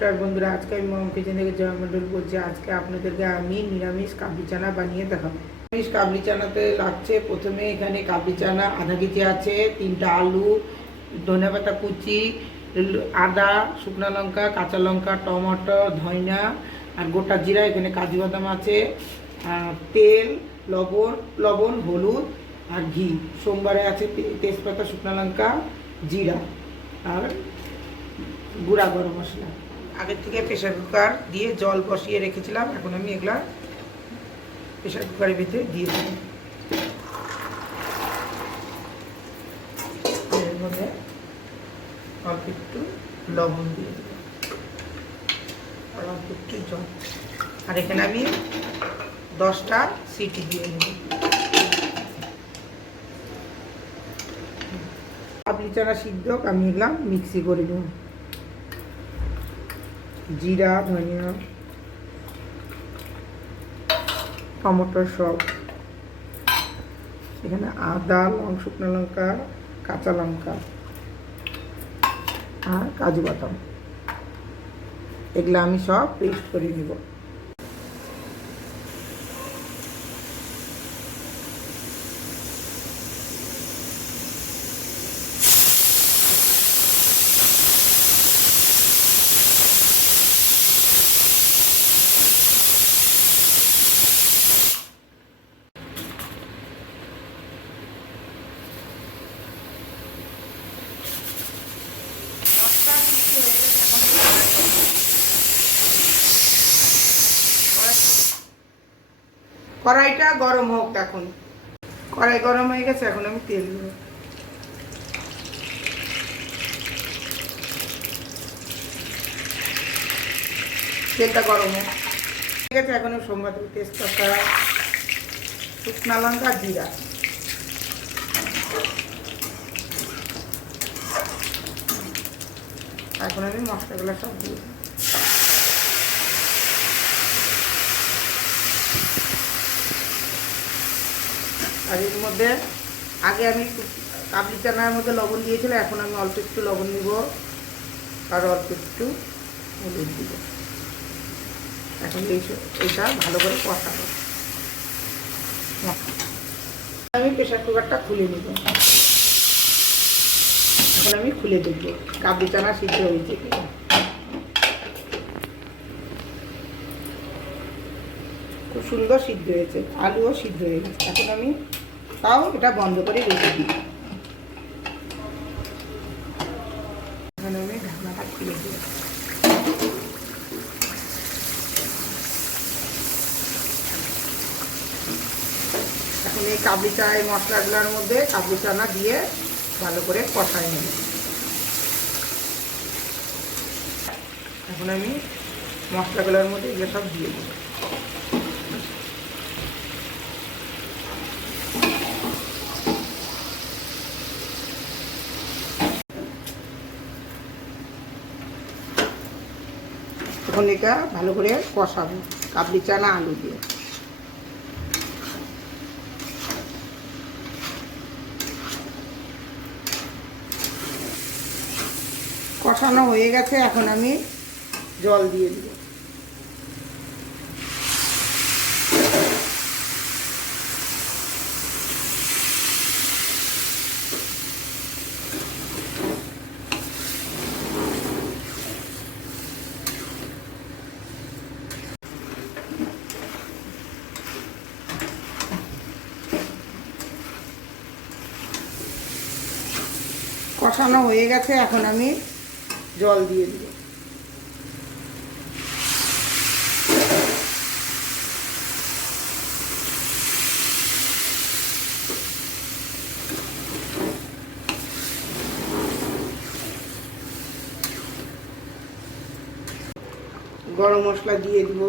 বন্ধুরা, আজকে আমি মম কিচেন থেকে জয়মন্ডল বলছি। আজকে আপনাদেরকে আমি নিরামিষ কাবলি চানা বানিয়ে দেখাবো। নিরামিষ কাবলি চানাতে লাগছে প্রথমে এখানে কাবলি চানা আধা কেজি আছে, 3টা আলু, ধনেপাতা কুচি, আদা, শুকনো লঙ্কা, কাঁচা লঙ্কা, টমেটো, ধনিয়া আর গোটা জিরা, এখানে কাজু বাদাম আছে, তেল, লবণ, হলুদ আর ঘি। সোমবারে আছে তেজপাতা, শুকনো লঙ্কা, জিরা আর গুঁড়া গরম মশলা। আগের থেকে প্রেশার কুকার দিয়ে জল বসিয়ে রেখেছিলাম, এখন আমি এগুলা প্রেশার কুকারের ভিতরে দিয়ে দেব। এর মধ্যে অল্প একটু লবণ দিয়ে দেব আর অল্প একটু জল, আর এখানে আমি 10টা সিটি দিয়ে নেব। কাবলি চানা সিদ্ধ আমি এগুলা মিক্সি করে নেব। জিরা, ধনিয়া, টমেটো সব, এখানে আদা, শুকনো লঙ্কা, কাঁচা লঙ্কা আর কাজু বাদাম, এগুলো আমি সব পেস্ট করে নেব। কড়াইটা গরম হোক, এখন কড়াই গরম হয়ে গেছে, এখন আমি তেল দেব। তেলটা গরম হোক ঠিক আছে, এখন সোমবার তেজপাতা, শুকনো লঙ্কা, জিরা, এখন আমি মশলাগুলো সব দিয়ে দেব। আর এর মধ্যে আগে আমি কাবলি চানার মধ্যে লবণ দিয়েছিলাম, এখন আমি অল্প একটু লবণ দিব আর অল্প একটু হলুদ দিব। এখন এইটা ভালো করে কষাবো। আমি প্রেশার কুকারটা খুলে নিব। এখন আমি খুলে দেখব কাবলি চানা সিদ্ধ হয়েছে কিনা। খুব সুন্দর সিদ্ধ হয়েছে, আলুও সিদ্ধ হয়ে গেছে। এখন আমি তাও এটা বন্ধ করে রেখে দিই। এখন আমি ঢাকনাটা খুলে দিই। এখন এই কাবলি চা এই মশলাগুলোর মধ্যে কাবলি চানা দিয়ে ভালো করে কষাই নেব। এখন আমি মশলাগুলোর মধ্যে এগুলো সব দিয়ে দেব। এখন এটা ভালো করে কষাবো কাবলি চানা আলু দিয়ে। কষানো হয়ে গেছে, এখন আমি জল দিয়ে দেব। কষানো হয়ে গেছে, এখন আমি জল দিয়ে দেব। গরম মশলা দিয়ে দিব,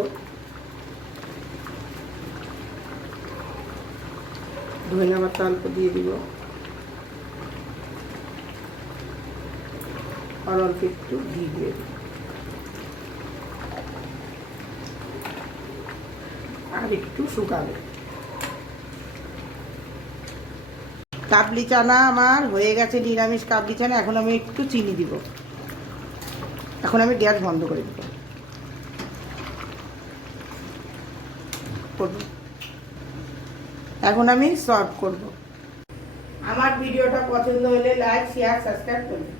ধনিয়া পাতা অল্প দিয়ে দিব আর অল্প একটু ঘি দিয়ে দিব আর একটু শুকাবে। কাবলি চানা আমার হয়ে গেছে, নিরামিষ কাবলি চানা। এখন আমি একটু চিনি দিব। এখন আমি গ্যাস বন্ধ করে দেবো। এখন আমি সার্ভ করব। আমার ভিডিওটা পছন্দ হলে লাইক শেয়ার সাবস্ক্রাইব করবেন।